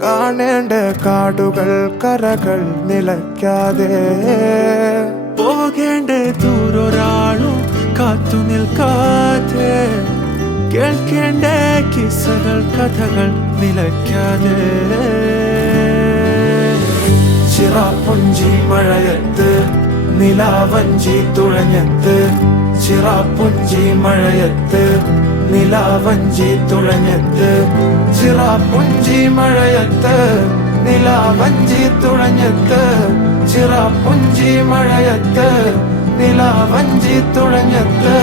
കാണേണ്ട കാടുകൾ കരകൾ നിലയ്ക്കാതെ പോകേണ്ട ദൂരൊരാളും കാത്തു നിൽക്കാതെ കേൾക്കേണ്ട കിസ്സകൾ കഥകൾ നിലയ്ക്കാതെ ചിറാപ്പുഞ്ചി മഴയത്ത് നിലാവഞ്ചി തുഴഞ്ഞത്ത് ചിറാപ്പുഞ്ചി മഴയത്ത് നിലാവഞ്ചി തുഴഞ്ഞത്ത് ചിറാപ്പുഞ്ചി മഴയത്ത് നിലാവഞ്ചി തുഴഞ്ഞത്ത് ചിറാപ്പുഞ്ചി മഴയത്ത് നിലാവഞ്ചി തുഴഞ്ഞത്ത്